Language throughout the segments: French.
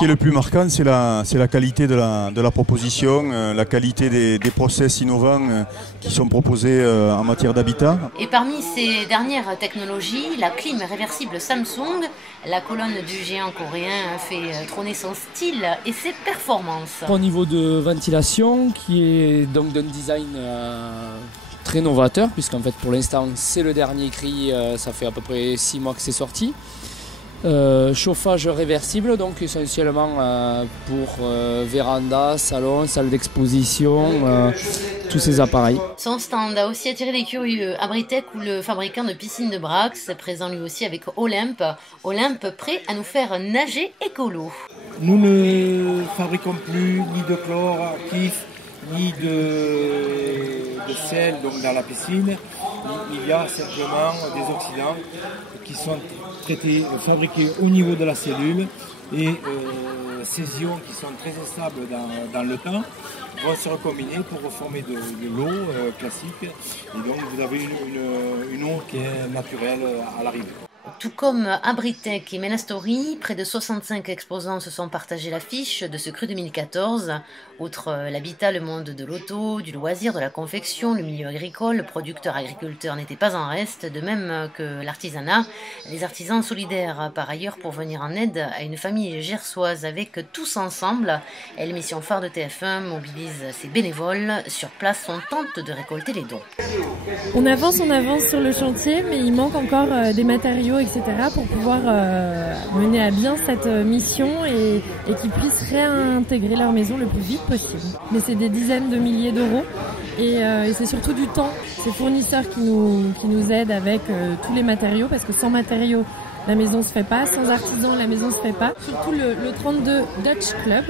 qui est le plus marquant, c'est la qualité de la proposition, la qualité des process innovants qui sont proposés en matière d'habitat. Et parmi ces dernières technologies, la clim réversible Samsung, la colonne du géant coréen fait trôner son style et ses performances. Au niveau de ventilation, qui est donc d'un design très novateur, puisqu'en fait pour l'instant c'est le dernier cri, ça fait à peu près 6 mois que c'est sorti. Chauffage réversible, donc essentiellement pour véranda, salon, salle d'exposition, tous ces appareils. Son stand a aussi attiré les curieux. Abritec, où le fabricant de piscines de Brax, présent lui aussi avec Olympe. Olympe prêt à nous faire nager écolo. Nous ne fabriquons plus ni de chlore actif, ni de sel donc dans la piscine. Il y a simplement des oxydants qui sont traités, fabriqués au niveau de la cellule et ces ions qui sont très instables dans le temps vont se recombiner pour reformer de l'eau classique et donc vous avez une eau qui est naturelle à l'arrivée. Tout comme Abritec et Menastory, près de 65 exposants se sont partagés l'affiche de ce cru 2014. Outre l'habitat, le monde de l'auto, du loisir, de la confection, le milieu agricole, le producteur-agriculteur n'était pas en reste, de même que l'artisanat. Les artisans solidaires, par ailleurs, pour venir en aide à une famille gersoise avec Tous Ensemble. Et l'émission phare de TF1 mobilise ses bénévoles. Sur place, on tente de récolter les dons. On avance sur le chantier, mais il manque encore des matériaux, etc. pour pouvoir mener à bien cette mission et qu'ils puissent réintégrer leur maison le plus vite possible. Mais c'est des dizaines de milliers d'euros et c'est surtout du temps. Ces fournisseurs qui nous aident avec tous les matériaux, parce que sans matériaux, la maison se fait pas, sans artisans, la maison se fait pas. Surtout le 32 Dutch Club,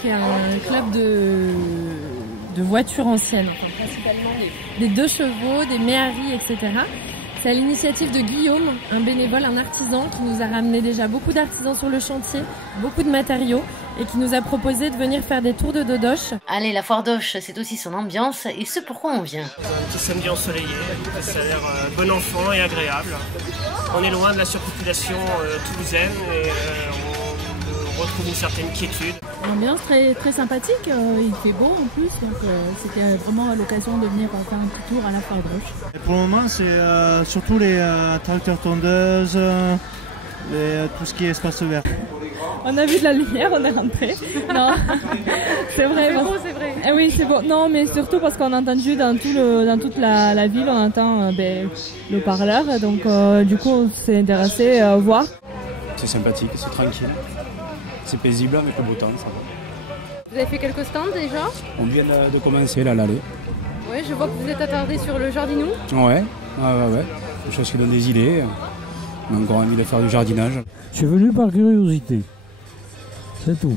qui est un club de voitures anciennes, enfin, principalement des 2 chevaux, des méharis, etc. C'est à l'initiative de Guillaume, un bénévole, un artisan qui nous a ramené déjà beaucoup d'artisans sur le chantier, beaucoup de matériaux et qui nous a proposé de venir faire des tours de dodoche. Allez, la foire d'Auch, c'est aussi son ambiance et ce pourquoi on vient. Un petit samedi ensoleillé, ça a l'air bon enfant et agréable. On est loin de la surpopulation toulousaine et on retrouve une certaine quiétude. L'ambiance très, très sympathique, il fait beau en plus, donc c'était vraiment l'occasion de venir faire un petit tour à la foire d'Auch. Pour le moment, c'est surtout les tracteurs tondeuses, tout ce qui est espace vert. On a vu de la lumière, on est rentré. Non, c'est vrai. C'est beau, c'est vrai. Eh oui, c'est beau. Non, mais surtout parce qu'on a entendu dans toute la ville, on entend le parleur. Donc, du coup, on s'est intéressé à voir. C'est sympathique, c'est tranquille, c'est paisible avec le beau temps, ça va. Vous avez fait quelques stands déjà? On vient de commencer là, l'allée. Oui, je vois que vous êtes attardé sur le jardinou. Ouais. Des choses qui donnent des idées. On a encore envie de faire du jardinage. Je suis venu par curiosité, c'est tout.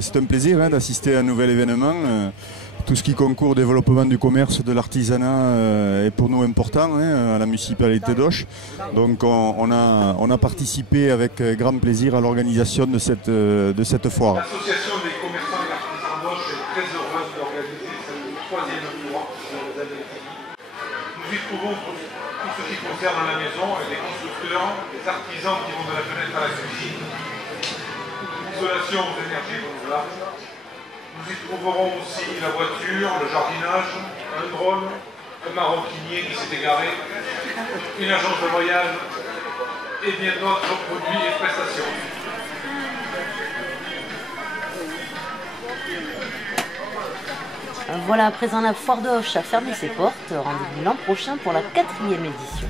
C'est un plaisir d'assister à un nouvel événement. Tout ce qui concourt au développement du commerce, de l'artisanat est pour nous important à la municipalité d'Auch. Donc on a participé avec grand plaisir à l'organisation de cette foire. L'association des commerçants et artisans d'Auch est très heureuse d'organiser cette 3e foire. Nous y trouvons tout ce qui concerne la maison, les constructeurs, les artisans qui vont de la fenêtre à la cuisine, l'isolation aux énergies renouvelables. Nous y trouverons aussi la voiture, le jardinage, un drone, un maroquinier qui s'est égaré, une agence de voyage et bien d'autres produits et prestations. Voilà, à présent la foire d'Auch a fermé ses portes. Rendez-vous l'an prochain pour la 4e édition.